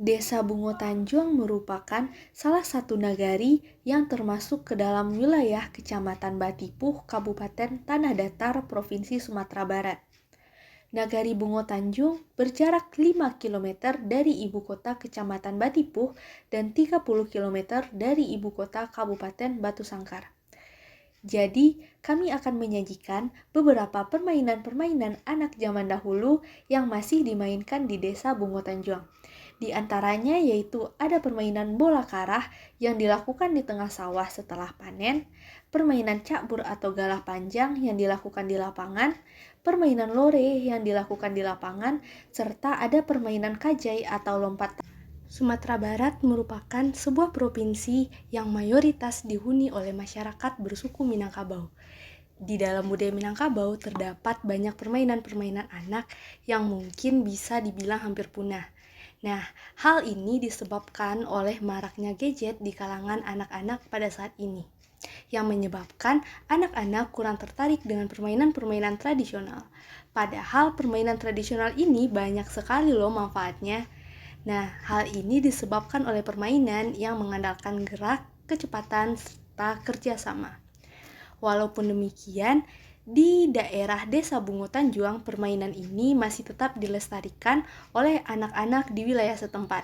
Desa Bungo Tanjung merupakan salah satu nagari yang termasuk ke dalam wilayah Kecamatan Batipuh, Kabupaten Tanah Datar, Provinsi Sumatera Barat. Nagari Bungo Tanjung berjarak 5 km dari ibu kota Kecamatan Batipuh dan 30 km dari ibu kota Kabupaten Batu Sangkar. Jadi, kami akan menyajikan beberapa permainan-permainan anak zaman dahulu yang masih dimainkan di Desa Bungo Tanjung. Di antaranya yaitu ada permainan bola karah yang dilakukan di tengah sawah setelah panen, permainan cakbur atau galah panjang yang dilakukan di lapangan, permainan lore yang dilakukan di lapangan, serta ada permainan kajai atau lompat. Sumatera Barat merupakan sebuah provinsi yang mayoritas dihuni oleh masyarakat bersuku Minangkabau. Di dalam budaya Minangkabau terdapat banyak permainan-permainan anak yang mungkin bisa dibilang hampir punah. Nah, hal ini disebabkan oleh maraknya gadget di kalangan anak-anak pada saat ini, yang menyebabkan anak-anak kurang tertarik dengan permainan-permainan tradisional. Padahal permainan tradisional ini banyak sekali loh manfaatnya. Nah, hal ini disebabkan oleh permainan yang mengandalkan gerak, kecepatan, serta kerjasama. Walaupun demikian, di daerah Desa Bungo Tanjung, permainan ini masih tetap dilestarikan oleh anak-anak di wilayah setempat.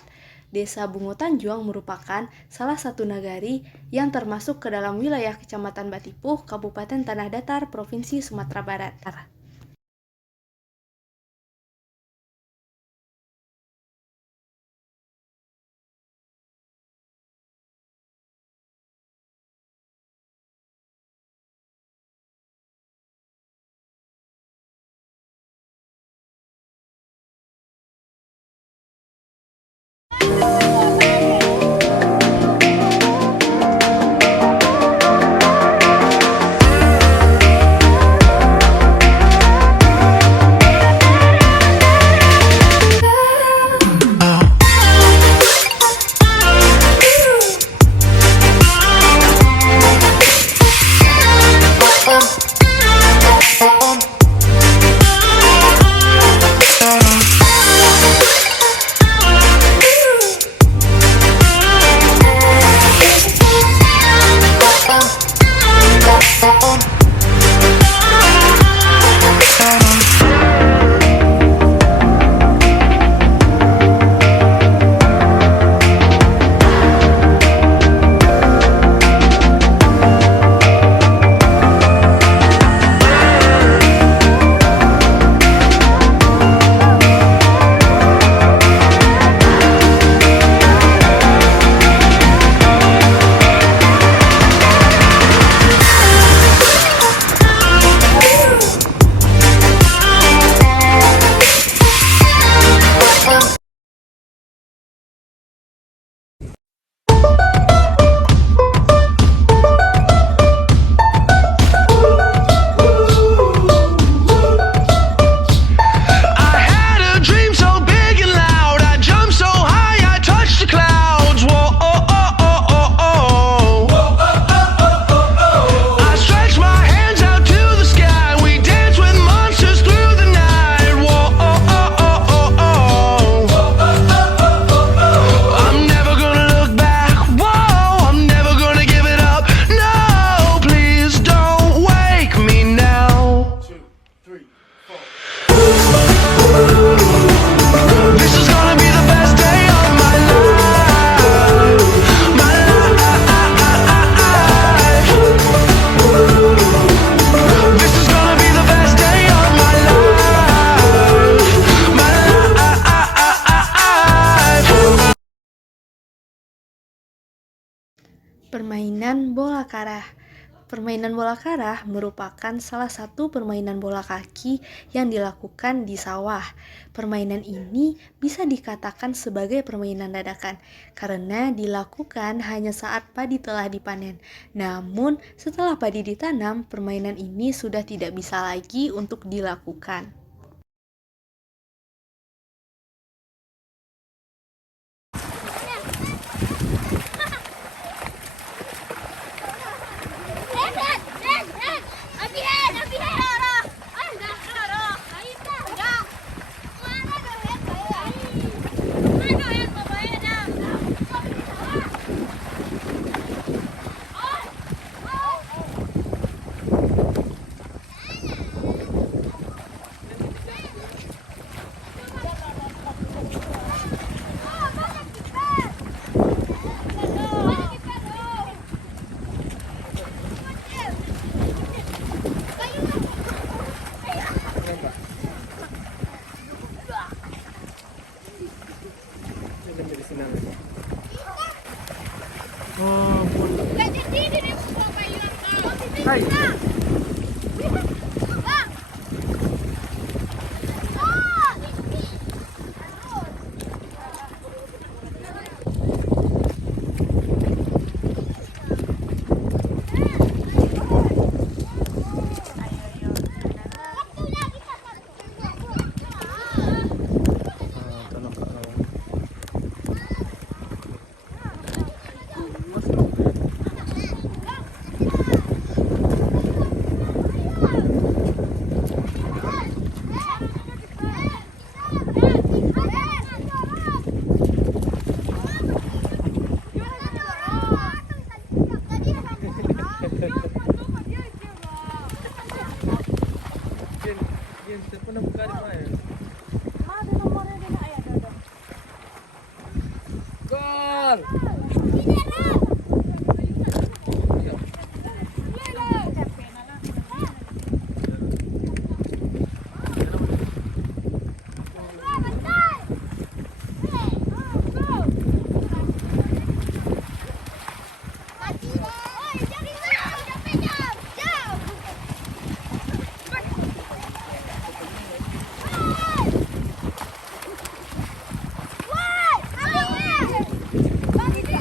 Desa Bungo Tanjung merupakan salah satu nagari yang termasuk ke dalam wilayah Kecamatan Batipuh, Kabupaten Tanah Datar, Provinsi Sumatera Barat. Permainan bola karah. Permainan bola karah merupakan salah satu permainan bola kaki yang dilakukan di sawah. Permainan ini bisa dikatakan sebagai permainan dadakan karena dilakukan hanya saat padi telah dipanen. Namun, setelah padi ditanam, permainan ini sudah tidak bisa lagi untuk dilakukan. Oh, Gak jadi di bapak hilang kau. hai. Tanam Kak Rawan. Gen, siapa nak buka di mana ya? Ada nomornya di mana ya, Dodo? Gol! Bang,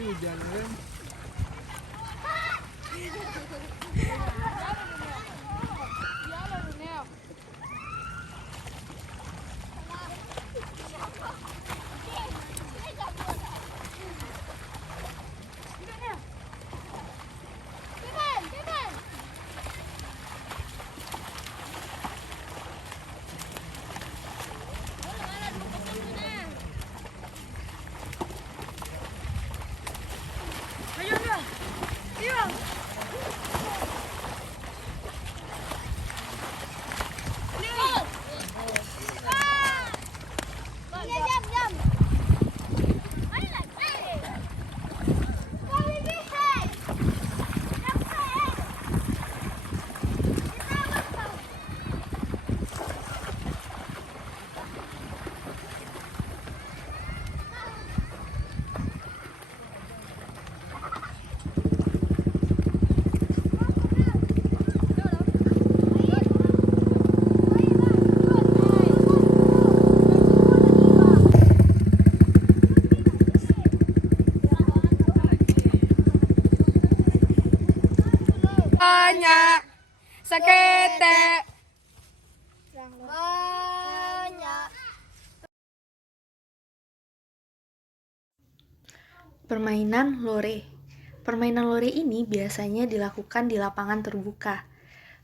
Hujan kan? Banyak sakete. Permainan lore. Permainan lore ini biasanya dilakukan di lapangan terbuka.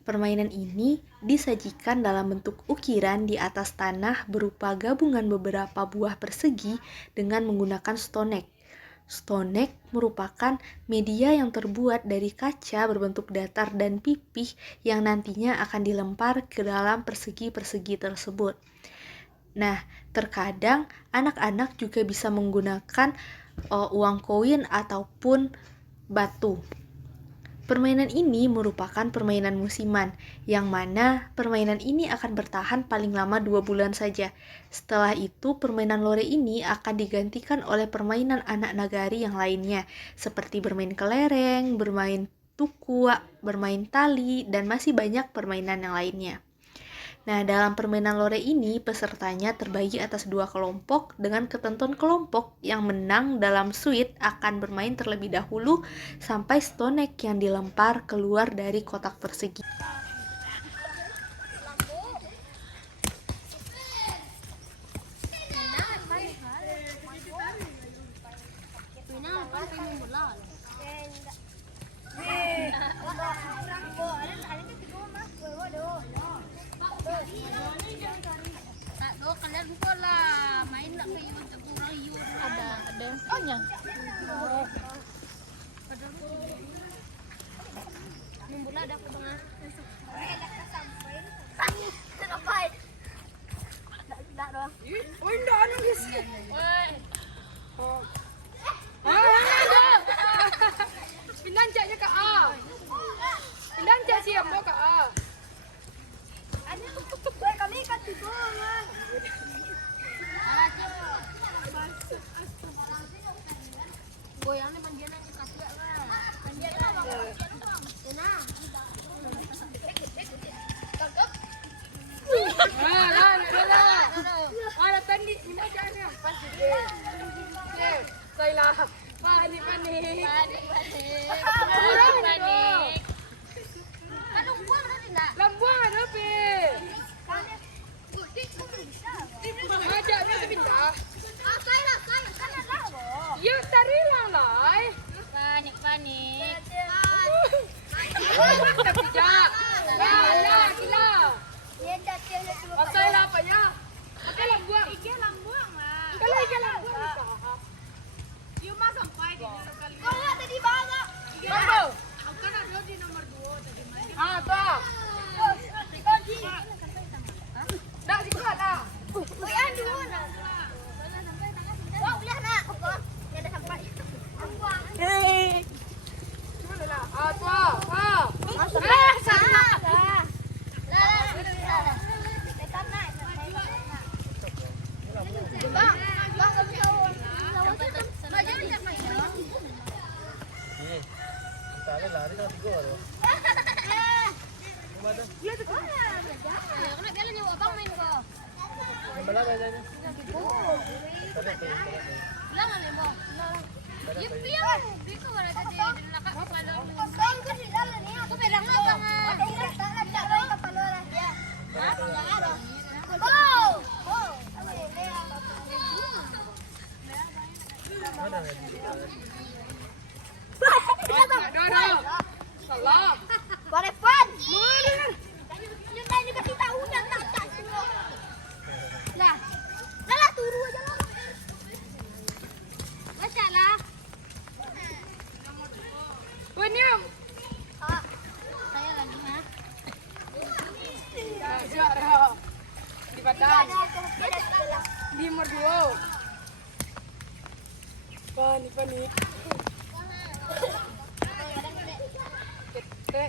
Permainan ini disajikan dalam bentuk ukiran di atas tanah berupa gabungan beberapa buah persegi dengan menggunakan stonek. Stonek merupakan media yang terbuat dari kaca berbentuk datar dan pipih yang nantinya akan dilempar ke dalam persegi-persegi tersebut. Nah, terkadang anak-anak juga bisa menggunakan uang koin ataupun batu. Permainan ini merupakan permainan musiman, yang mana permainan ini akan bertahan paling lama 2 bulan saja. Setelah itu, permainan lore ini akan digantikan oleh permainan anak nagari yang lainnya, seperti bermain kelereng, bermain tukua, bermain tali, dan masih banyak permainan yang lainnya. Nah, dalam permainan lore ini, pesertanya terbagi atas 2 kelompok dengan ketentuan kelompok yang menang dalam suite akan bermain terlebih dahulu sampai stonek yang dilempar keluar dari kotak persegi. Kalian buka lah, main nak kayu untuk kurang iur. Ada. Oh nya. Numbula ada aku tengah. Sampai. Tak doang. Oh, indah anu guys. Woi. Pindancaknya ke A. Pindancak siap lo ke A. Kami ikat tiga lah. Goyangnya panjangnya kita tidak lah. Panjangnya lah. Nah. Cakep. Ada tadi ini aja ni pas dia. Saya lah. Panik. Panik. Lumpuang nanti nak. Lambuang ada pe. Ajaknya tu pindah. Saya lah. Ya tari lah. Panik. Tapi jak. Lah, kila. Dia dah tiada tu. Pasal apa ya? berapa aja? Lang ano mo? Yung piyo. Biko wala ka di naka pala. Ko pera nga ba nga? Ha? Salah. Barepan. Yung tayo ni kita unang tatas. Lah. Lah turu aja lah. Baca lah. Wenyam. Ah. Saya lagi mah. Ya, di badan. Di merduo. Pani. Kete.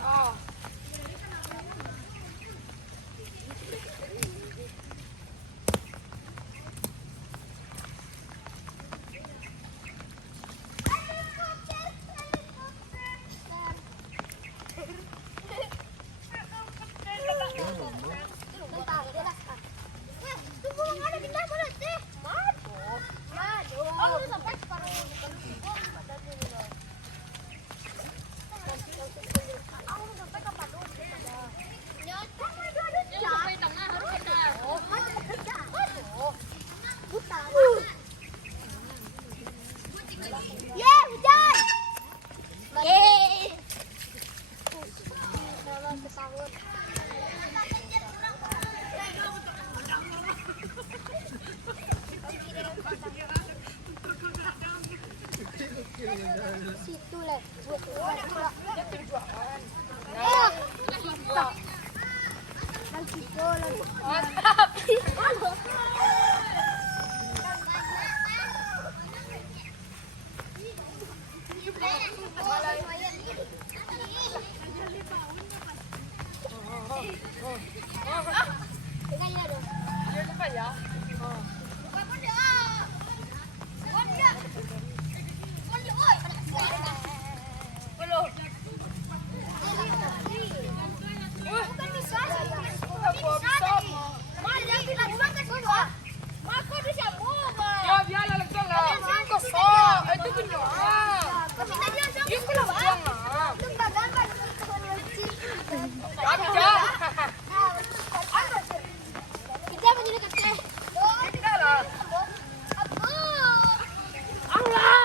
Ah. Situ lah. Ya, biar lah lah. Itu punya. Ini pula bang. Ada. Kita menjadi kete. Kita lah. Allah.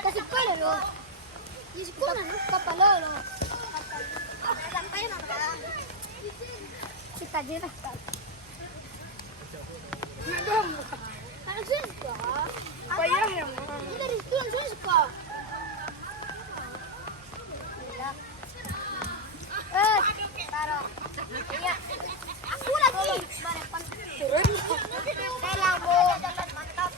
Kasi pala lo. Isip ko na no, kapalo lo. Sampay na ba? Kita din na. Ano sis ka? Payah yang. Ini dari itu yang sis ka. Taro. Iya. Aku lagi. Barepan. Saya lambo. Mantap.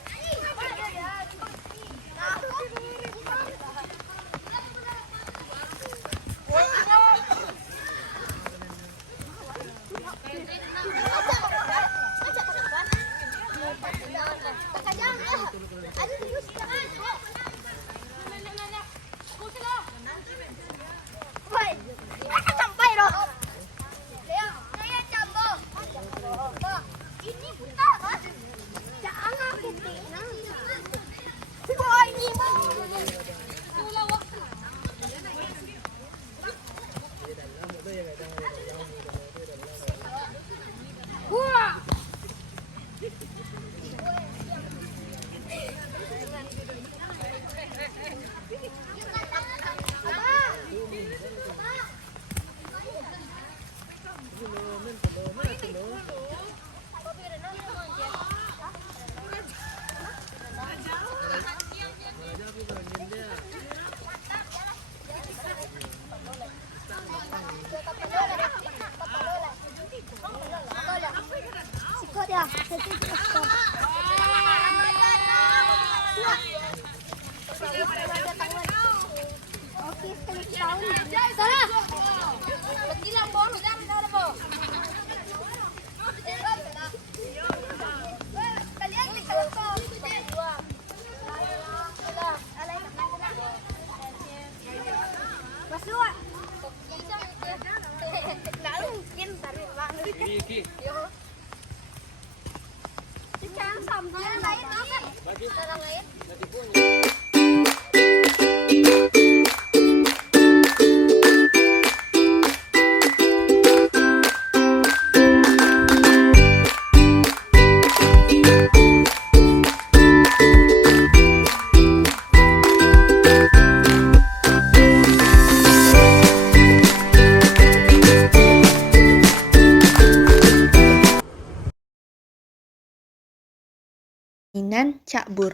Permainan cakbur.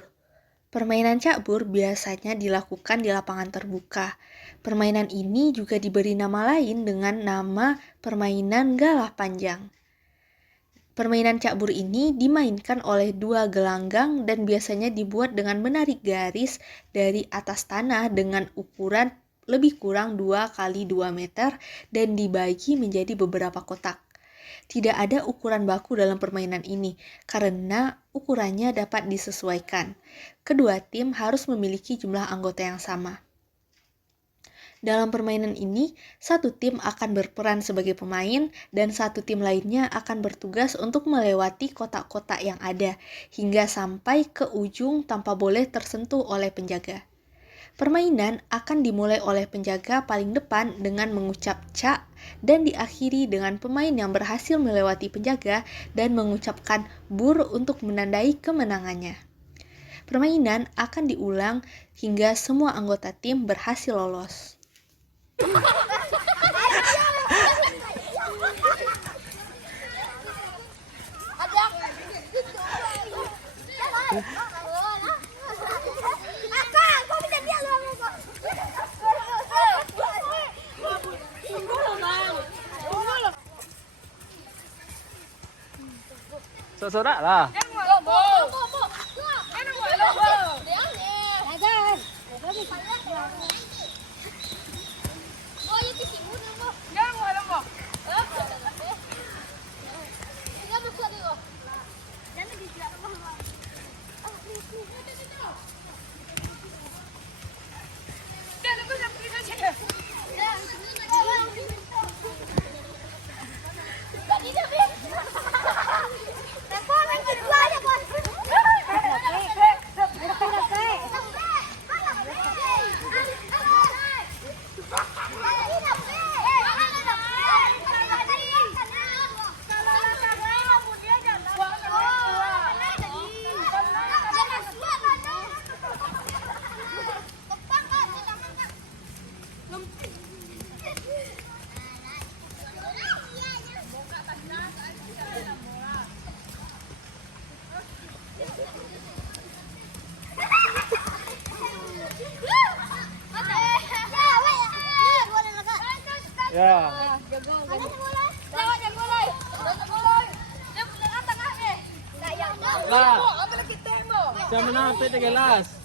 Permainan cakbur biasanya dilakukan di lapangan terbuka. Permainan ini juga diberi nama lain dengan nama permainan galah panjang. Permainan cakbur ini dimainkan oleh dua gelanggang dan biasanya dibuat dengan menarik garis dari atas tanah dengan ukuran lebih kurang 2 kali 2 meter dan dibagi menjadi beberapa kotak. Tidak ada ukuran baku dalam permainan ini karena ukurannya dapat disesuaikan. Kedua tim harus memiliki jumlah anggota yang sama. Dalam permainan ini, satu tim akan berperan sebagai pemain dan satu tim lainnya akan bertugas untuk melewati kotak-kotak yang ada hingga sampai ke ujung tanpa boleh tersentuh oleh penjaga. Permainan akan dimulai oleh penjaga paling depan dengan mengucap cak dan diakhiri dengan pemain yang berhasil melewati penjaga dan mengucapkan bur untuk menandai kemenangannya. Permainan akan diulang hingga semua anggota tim berhasil lolos. Sorak lah. Ya. Lah. Siya menapit ke gelas.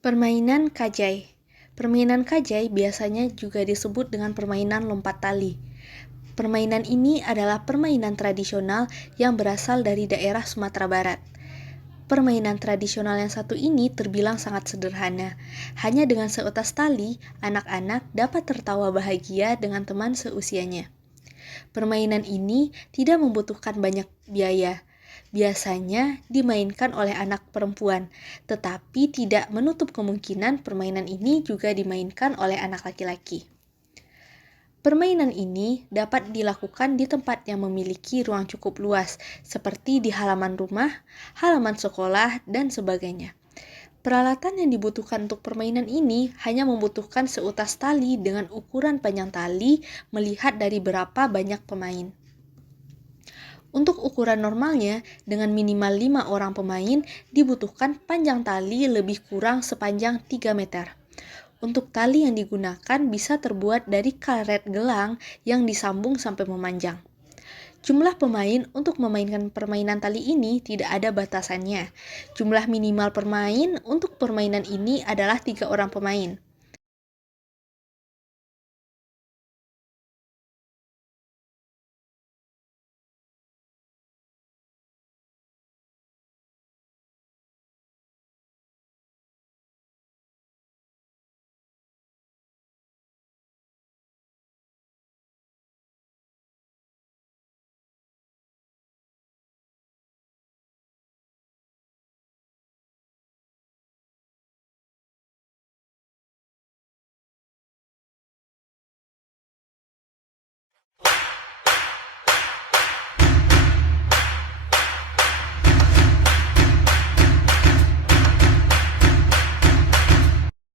Permainan kajai. Permainan kajai biasanya juga disebut dengan permainan lompat tali. Permainan ini adalah permainan tradisional yang berasal dari daerah Sumatera Barat. Permainan tradisional yang satu ini terbilang sangat sederhana. Hanya dengan seutas tali, anak-anak dapat tertawa bahagia dengan teman seusianya. Permainan ini tidak membutuhkan banyak biaya. Biasanya dimainkan oleh anak perempuan, tetapi tidak menutup kemungkinan permainan ini juga dimainkan oleh anak laki-laki. Permainan ini dapat dilakukan di tempat yang memiliki ruang cukup luas, seperti di halaman rumah, halaman sekolah, dan sebagainya. Peralatan yang dibutuhkan untuk permainan ini hanya membutuhkan seutas tali dengan ukuran panjang tali melihat dari berapa banyak pemain. Untuk ukuran normalnya, dengan minimal 5 orang pemain, dibutuhkan panjang tali lebih kurang sepanjang 3 meter. Untuk tali yang digunakan bisa terbuat dari karet gelang yang disambung sampai memanjang. Jumlah pemain untuk memainkan permainan tali ini tidak ada batasannya. Jumlah minimal pemain untuk permainan ini adalah 3 orang pemain.